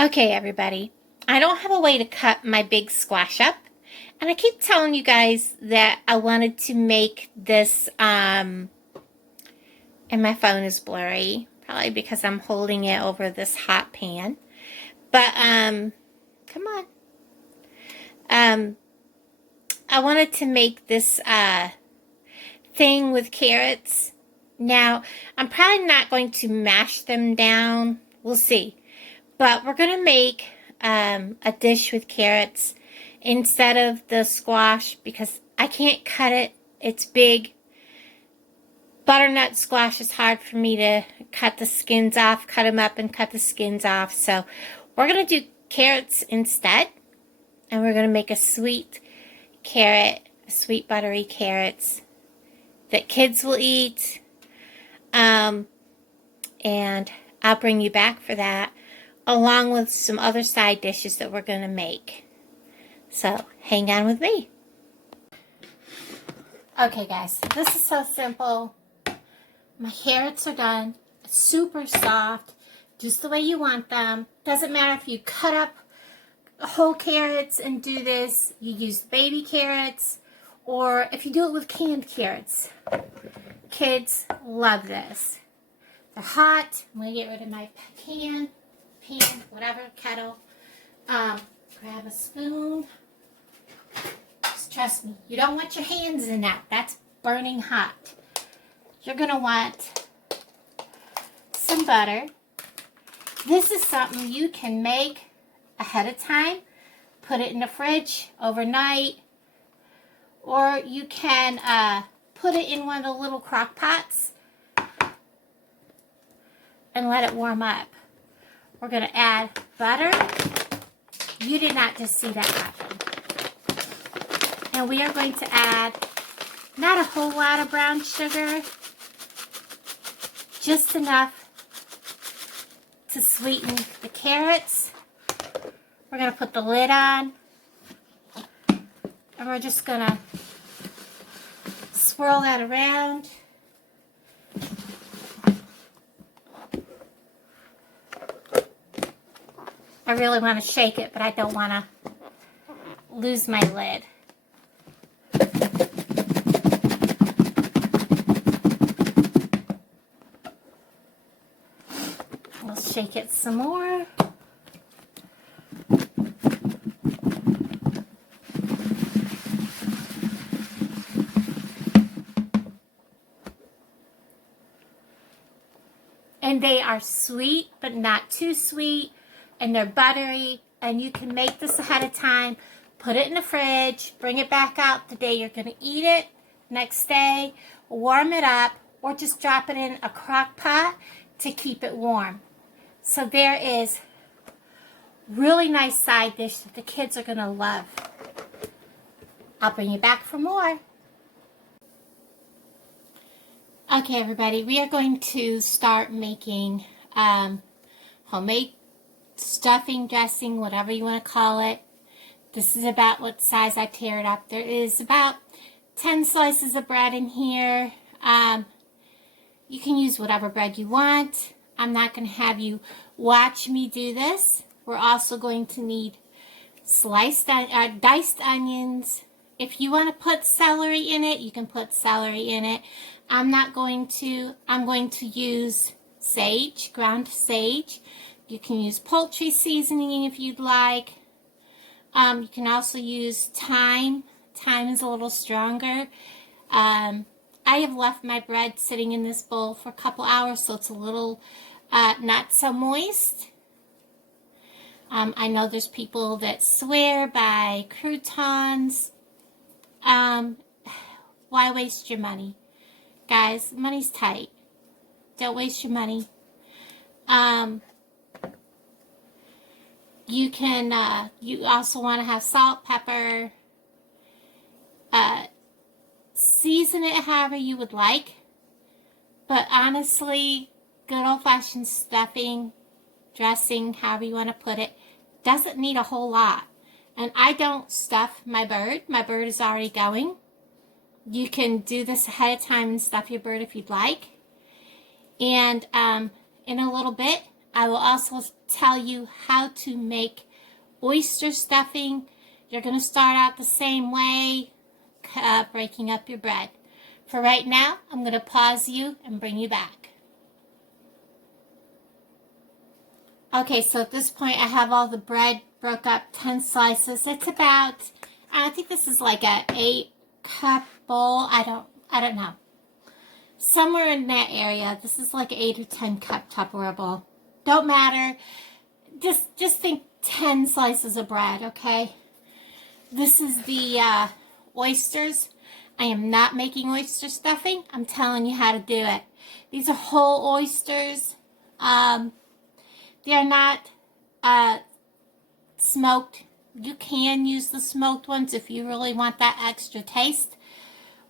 Okay, everybody, I don't have a way to cut my big squash up. And I keep telling you guys that I wanted to make this, and my phone is blurry, probably because I'm holding it over this hot pan. But, come on. I wanted to make this, thing with carrots. Now, I'm probably not going to mash them down. We'll see. But we're going to make a dish with carrots instead of the squash because I can't cut it. It's big. Butternut squash is hard for me to cut the skins off, cut them up and cut the skins off. So we're going to do carrots instead. And we're going to make a sweet carrot, a sweet buttery carrots that kids will eat. And I'll bring you back for that, along with some other side dishes that we're going to make. So, hang on with me. Okay, guys, this is so simple. My carrots are done. It's super soft, just the way you want them. Doesn't matter if you cut up whole carrots and do this. You use baby carrots, or if you do it with canned carrots. Kids love this. They're hot. I'm going to get rid of my pan, whatever, kettle. Grab a spoon. Just trust me, you don't want your hands in that. That's burning hot. You're going to want some butter. This is something you can make ahead of time. Put it in the fridge overnight. Or you can put it in one of the little crock pots and let it warm up. We're going to add butter. You did not just see that happen. And we are going to add not a whole lot of brown sugar, just enough to sweeten the carrots. We're going to put the lid on, and we're just going to swirl that around. I really want to shake it, but I don't want to lose my lid. We'll shake it some more. And they are sweet, but not too sweet. And they're buttery. And you can make this ahead of time. Put it in the fridge. Bring it back out the day you're going to eat it. Next day, warm it up. Or just drop it in a crock pot to keep it warm. So there is really nice side dish that the kids are going to love. I'll bring you back for more. Okay, everybody, we are going to start making homemade stuffing, dressing, whatever you want to call it. This is about what size I tear it up. There is about 10 slices of bread in here. You can use whatever bread you want. I'm not going to have you watch me do this. We're also going to need diced onions. If you want to put celery in it, you can put celery in it. I'm not going to. I'm going to use sage, ground sage. You can use poultry seasoning if you'd like. You can also use thyme. Thyme is a little stronger. I have left my bread sitting in this bowl for a couple hours, so it's a little not so moist. I know there's people that swear by croutons. Why waste your money? Guys, money's tight. Don't waste your money. You can, you also want to have salt, pepper. Season it however you would like. But honestly, good old-fashioned stuffing, dressing, however you want to put it, doesn't need a whole lot. And I don't stuff my bird. My bird is already going. You can do this ahead of time and stuff your bird if you'd like. And in a little bit, I will also tell you how to make oyster stuffing. You're going to start out the same way, breaking up your bread. For right now, I'm going to pause you and bring you back. Okay, so at this point, I have all the bread broke up, 10 slices. It's about, I think this is like a 8-cup bowl. I don't know. Somewhere in that area. This is like an 8 or 10 cup Tupperware bowl. Don't matter. Just think 10 slices of bread, okay? This is the oysters. I am not making oyster stuffing. I'm telling you how to do it. These are whole oysters. They are not smoked. You can use the smoked ones if you really want that extra taste.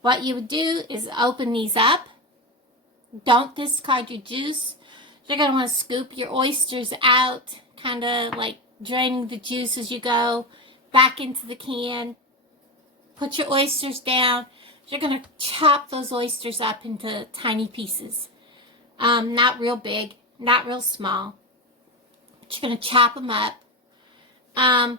What you would do is open these up. Don't discard your juice. You're going to want to scoop your oysters out, kind of like draining the juice as you go back into the can. Put your oysters down. You're going to chop those oysters up into tiny pieces. Not real big, not real small. But you're going to chop them up. And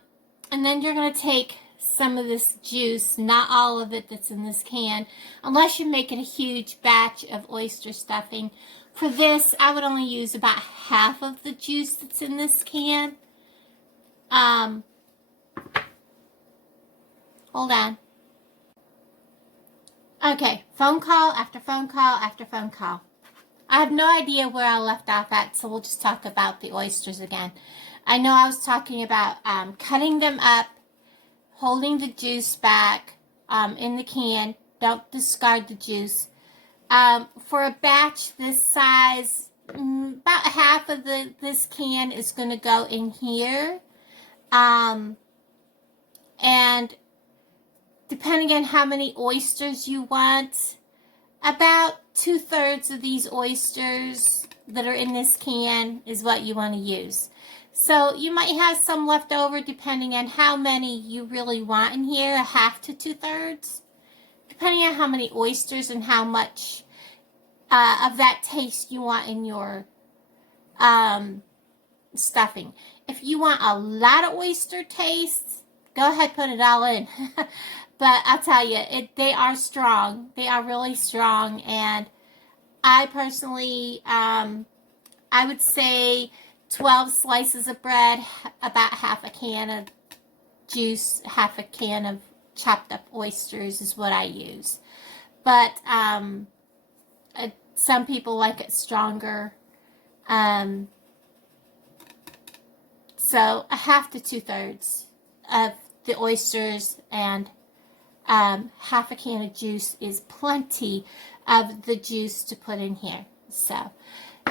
then you're going to take some of this juice, not all of it that's in this can, unless you're making a huge batch of oyster stuffing. For this, I would only use about half of the juice that's in this can. Hold on. Okay, phone call after phone call after phone call. I have no idea where I left off at, so we'll just talk about the oysters again. I know I was talking about cutting them up, holding the juice back in the can. Don't discard the juice. For a batch this size, about half of this can is going to go in here. And depending on how many oysters you want, about 2/3 of these oysters that are in this can is what you want to use. So you might have some left over depending on how many you really want in here, a half to 2/3. Depending on how many oysters and how much of that taste you want in your stuffing. If you want a lot of oyster taste, go ahead, put it all in. But I'll tell you, they are strong. They are really strong. And I personally, I would say 12 slices of bread, about half a can of juice, half a can of chopped up oysters is what I use. But some people like it stronger. So a half to 2/3 of the oysters and half a can of juice is plenty of the juice to put in here. So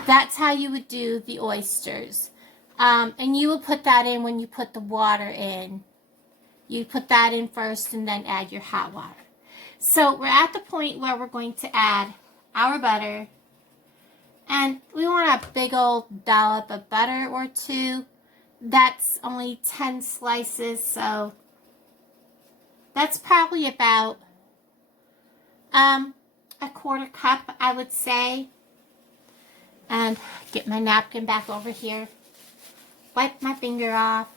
that's how you would do the oysters. And you will put that in when you put the water in. You put that in first and then add your hot water. So we're at the point where we're going to add our butter. And we want a big old dollop of butter or two. That's only 10 slices, so that's probably about a 1/4 cup, I would say. And get my napkin back over here. Wipe my finger off.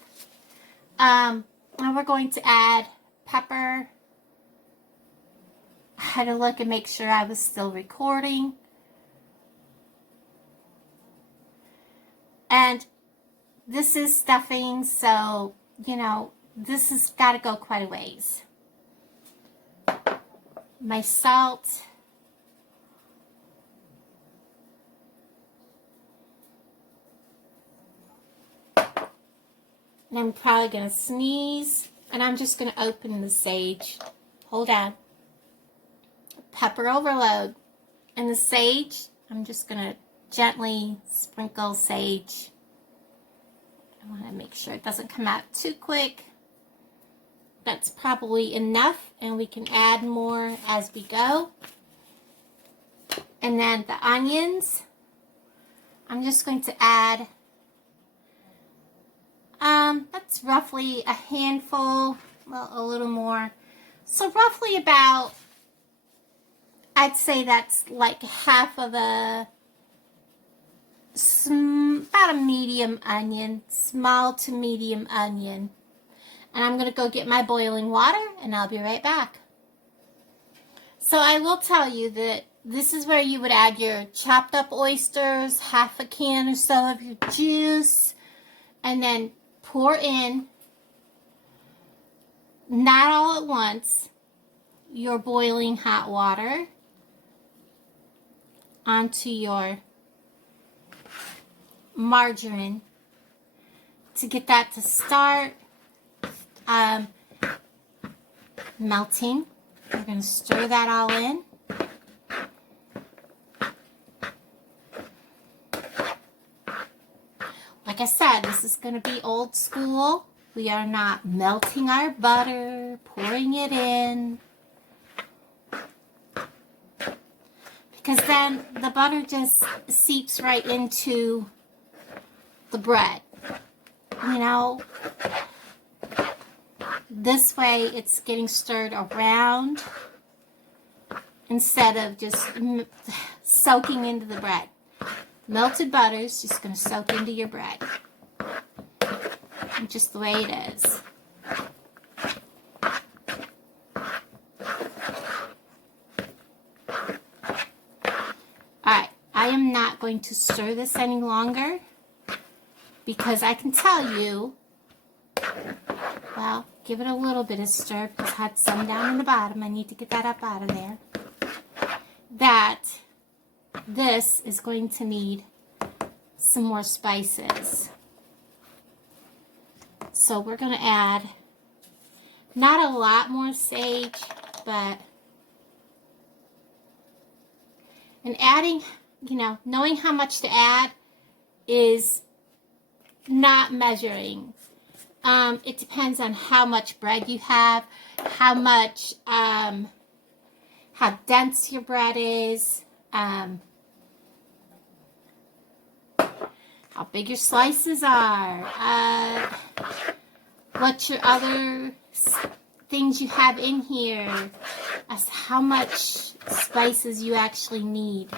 And we're going to add pepper. I had to look and make sure I was still recording. And this is stuffing, so, you know, this has got to go quite a ways. My salt. And I'm probably going to sneeze. And I'm just going to open the sage. Hold on. Pepper overload. And the sage, I'm just going to gently sprinkle sage. I want to make sure it doesn't come out too quick. That's probably enough, and we can add more as we go. And then the onions, I'm just going to add, that's roughly a handful, well, a little more. So roughly about, I'd say that's like half of a about a medium onion, small to medium onion. And I'm going to go get my boiling water, and I'll be right back. So I will tell you that this is where you would add your chopped up oysters, half a can or so of your juice, and then pour in, not all at once, your boiling hot water onto your margarine to get that to start melting. We're going to stir that all in. Like I said, this is going to be old school. We are not melting our butter, pouring it in, because then the butter just seeps right into the bread. You know, this way it's getting stirred around instead of just soaking into the bread. Melted butter is just going to soak into your bread. Just the way it is. Alright, I am not going to stir this any longer because I can tell you, well, give it a little bit of stir because I had some down in the bottom. I need to get that up out of there. That this is going to need some more spices. So we're going to add not a lot more sage, but and adding, you know, knowing how much to add is not measuring. It depends on how much bread you have, how much, how dense your bread is, how big your slices are, what your other things you have in here, as how much spices you actually need.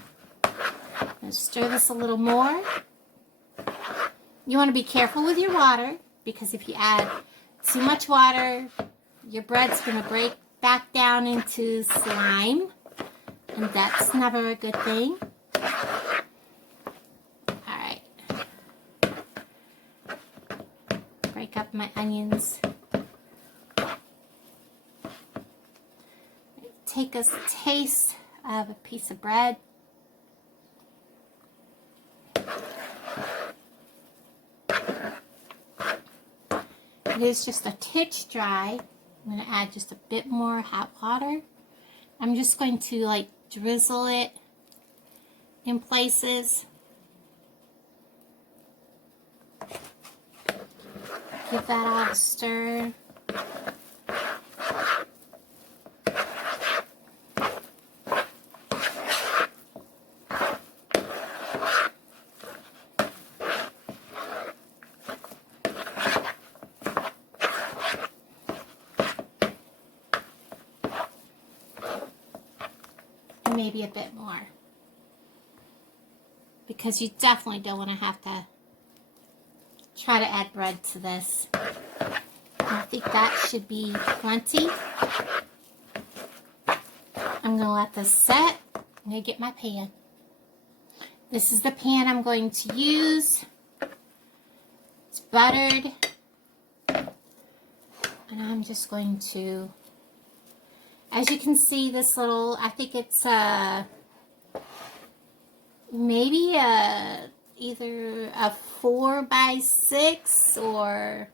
I'm going to stir this a little more. You want to be careful with your water, because if you add too much water, your bread's going to break back down into slime, and that's never a good thing. Alright. Break up my onions. Take a taste of a piece of bread. It is just a titch dry. I'm going to add just a bit more hot water. I'm just going to like drizzle it in places. Give that all a stir. Maybe a bit more, because you definitely don't want to have to try to add bread to this. I think that should be plenty. I'm going to let this set. I'm going to get my pan. This is the pan I'm going to use. It's buttered, and I'm just going to, as you can see, this little, I think it's maybe either a 4x6 or,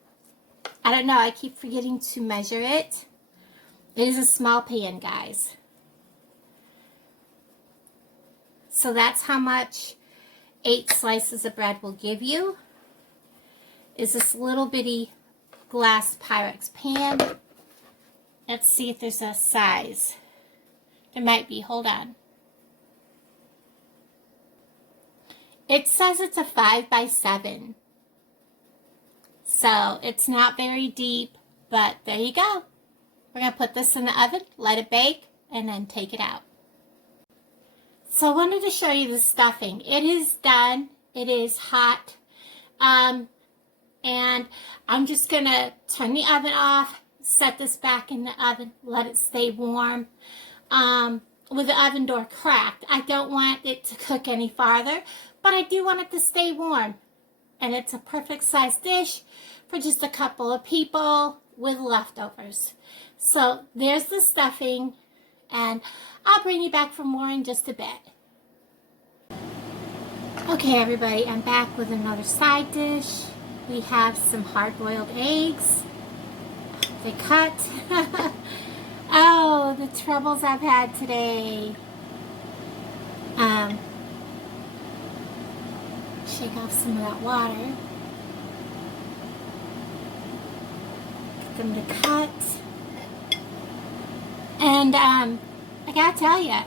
I don't know, I keep forgetting to measure it. It is a small pan, guys. So that's how much 8 slices of bread will give you, is this little bitty glass Pyrex pan. Let's see if there's a size. There might be. Hold on. It says it's a 5x7. So it's not very deep, but there you go. We're going to put this in the oven, let it bake, and then take it out. So I wanted to show you the stuffing. It is done. It is hot. And I'm just going to turn the oven off, set this back in the oven, let it stay warm with the oven door cracked. I don't want it to cook any farther, but I do want it to stay warm. And it's a perfect size dish for just a couple of people with leftovers. So there's the stuffing, and I'll bring you back for more in just a bit. Okay, everybody, I'm back with another side dish. We have some hard-boiled eggs. They cut. Oh, the troubles I've had today. Shake off some of that water. Get them to cut. And I gotta tell you,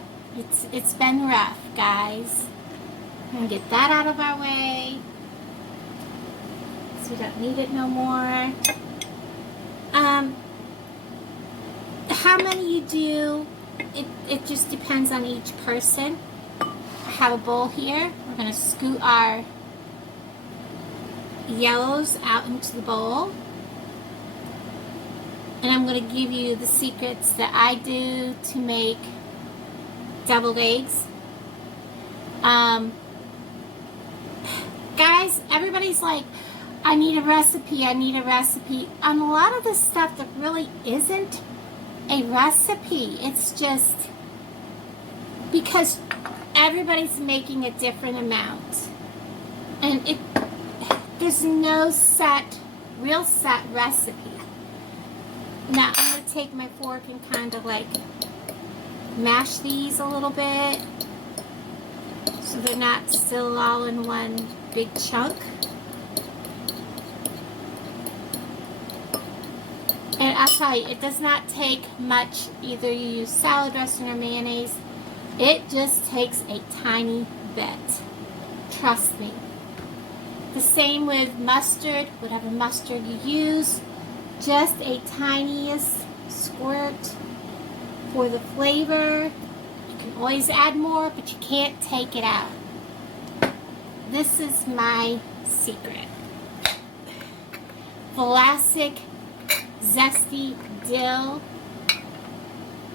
it's been rough, guys. I'm gonna get that out of our way, so we don't need it no more. How many you do, it just depends on each person. I have a bowl here. We're gonna scoot our yellows out into the bowl. And I'm going to give you the secrets that I do to make deviled eggs. Guys, everybody's like, I need a recipe, I need a recipe. On a lot of the stuff that really isn't a recipe. It's just because everybody's making a different amount. And there's no real set recipe. Now, I'm going to take my fork and kind of like mash these a little bit so they're not still all in one big chunk. And I'll tell you, it does not take much. Either you use salad dressing or mayonnaise. It just takes a tiny bit. Trust me. The same with mustard, whatever mustard you use. Just a tiniest squirt for the flavor. You can always add more, but you can't take it out. This is my secret. Vlasic zesty dill.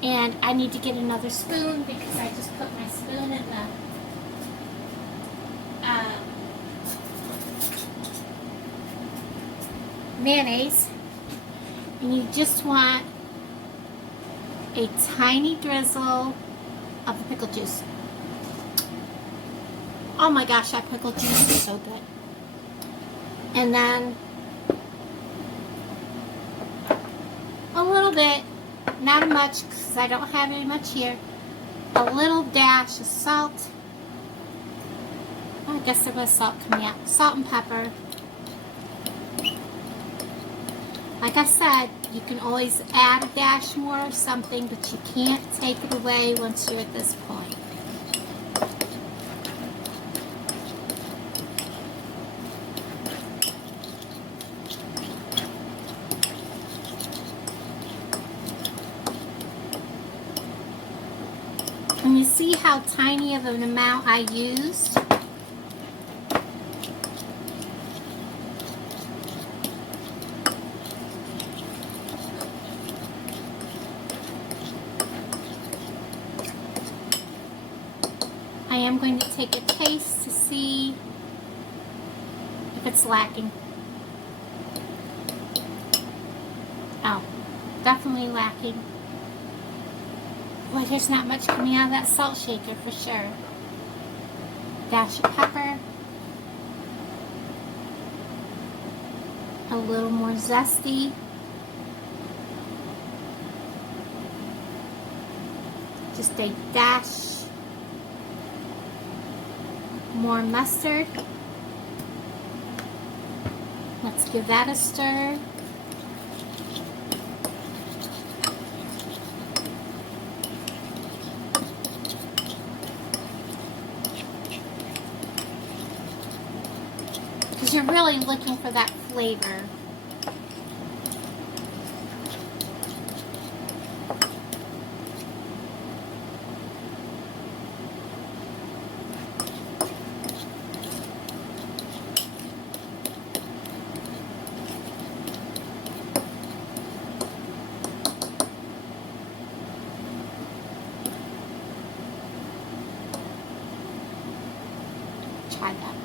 And I need to get another spoon because I just put my spoon in the mayonnaise. And you just want a tiny drizzle of the pickle juice. Oh my gosh, that pickle juice is so good. And then a little bit, not much because I don't have any much here, a little dash of salt. I guess there was salt coming out. Salt and pepper. Like I said, you can always add a dash more of something, but you can't take it away once you're at this point. And you see how tiny of an amount I used? I am going to take a taste to see if it's lacking. Oh, definitely lacking. Boy, there's not much coming out of that salt shaker for sure. Dash of pepper. A little more zesty. Just a dash more mustard. Let's give that a stir. Because you're really looking for that flavor. try that.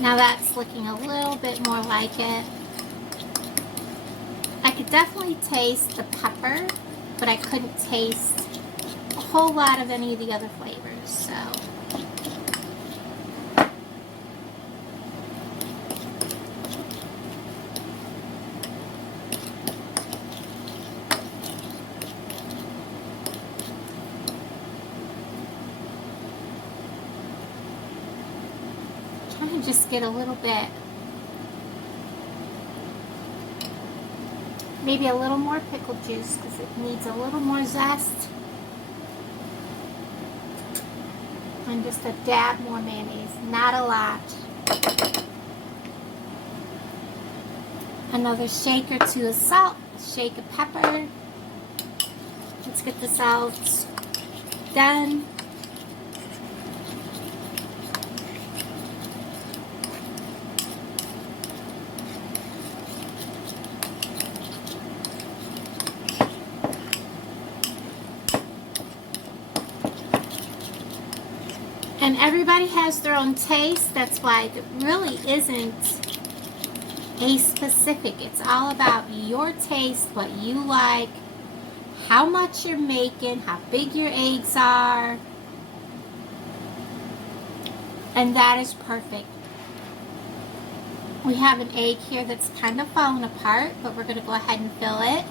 Now that's looking a little bit more like it. I could definitely taste the pepper, but I couldn't taste a whole lot of any of the other flavors, so. Trying to just get a little bit, maybe a little more pickle juice because it needs a little more zest. And just a dab more mayonnaise, not a lot. Another shake or two of salt, shake of pepper. Let's get the salt done. And everybody has their own taste. That's why it really isn't a specific. It's all about your taste, what you like, how much you're making, how big your eggs are. And that is perfect. We have an egg here that's kind of falling apart, but we're going to go ahead and fill it.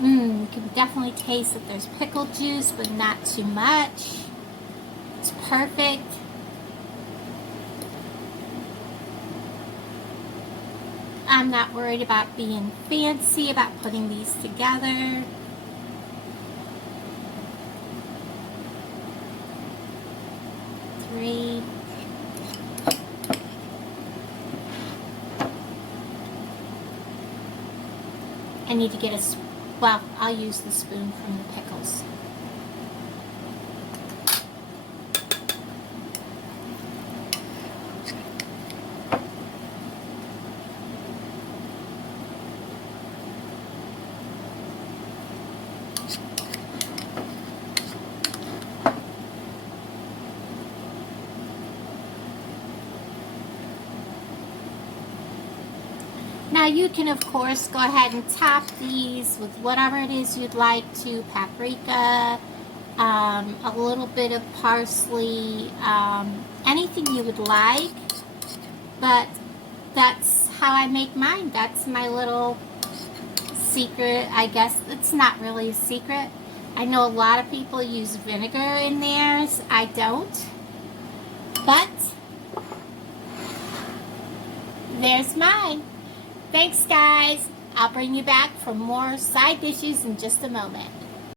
You can definitely taste that there's pickle juice, but not too much. It's perfect. I'm not worried about being fancy about putting these together. Three. I need to get a well, I'll use the spoon from the pickles. Now you can of course go ahead and top these with whatever it is you'd like to, paprika, a little bit of parsley, anything you would like, but that's how I make mine. That's my little secret, I guess. It's not really a secret. I know a lot of people use vinegar in theirs. I don't, but there's mine. Thanks, guys. I'll bring you back for more side dishes in just a moment.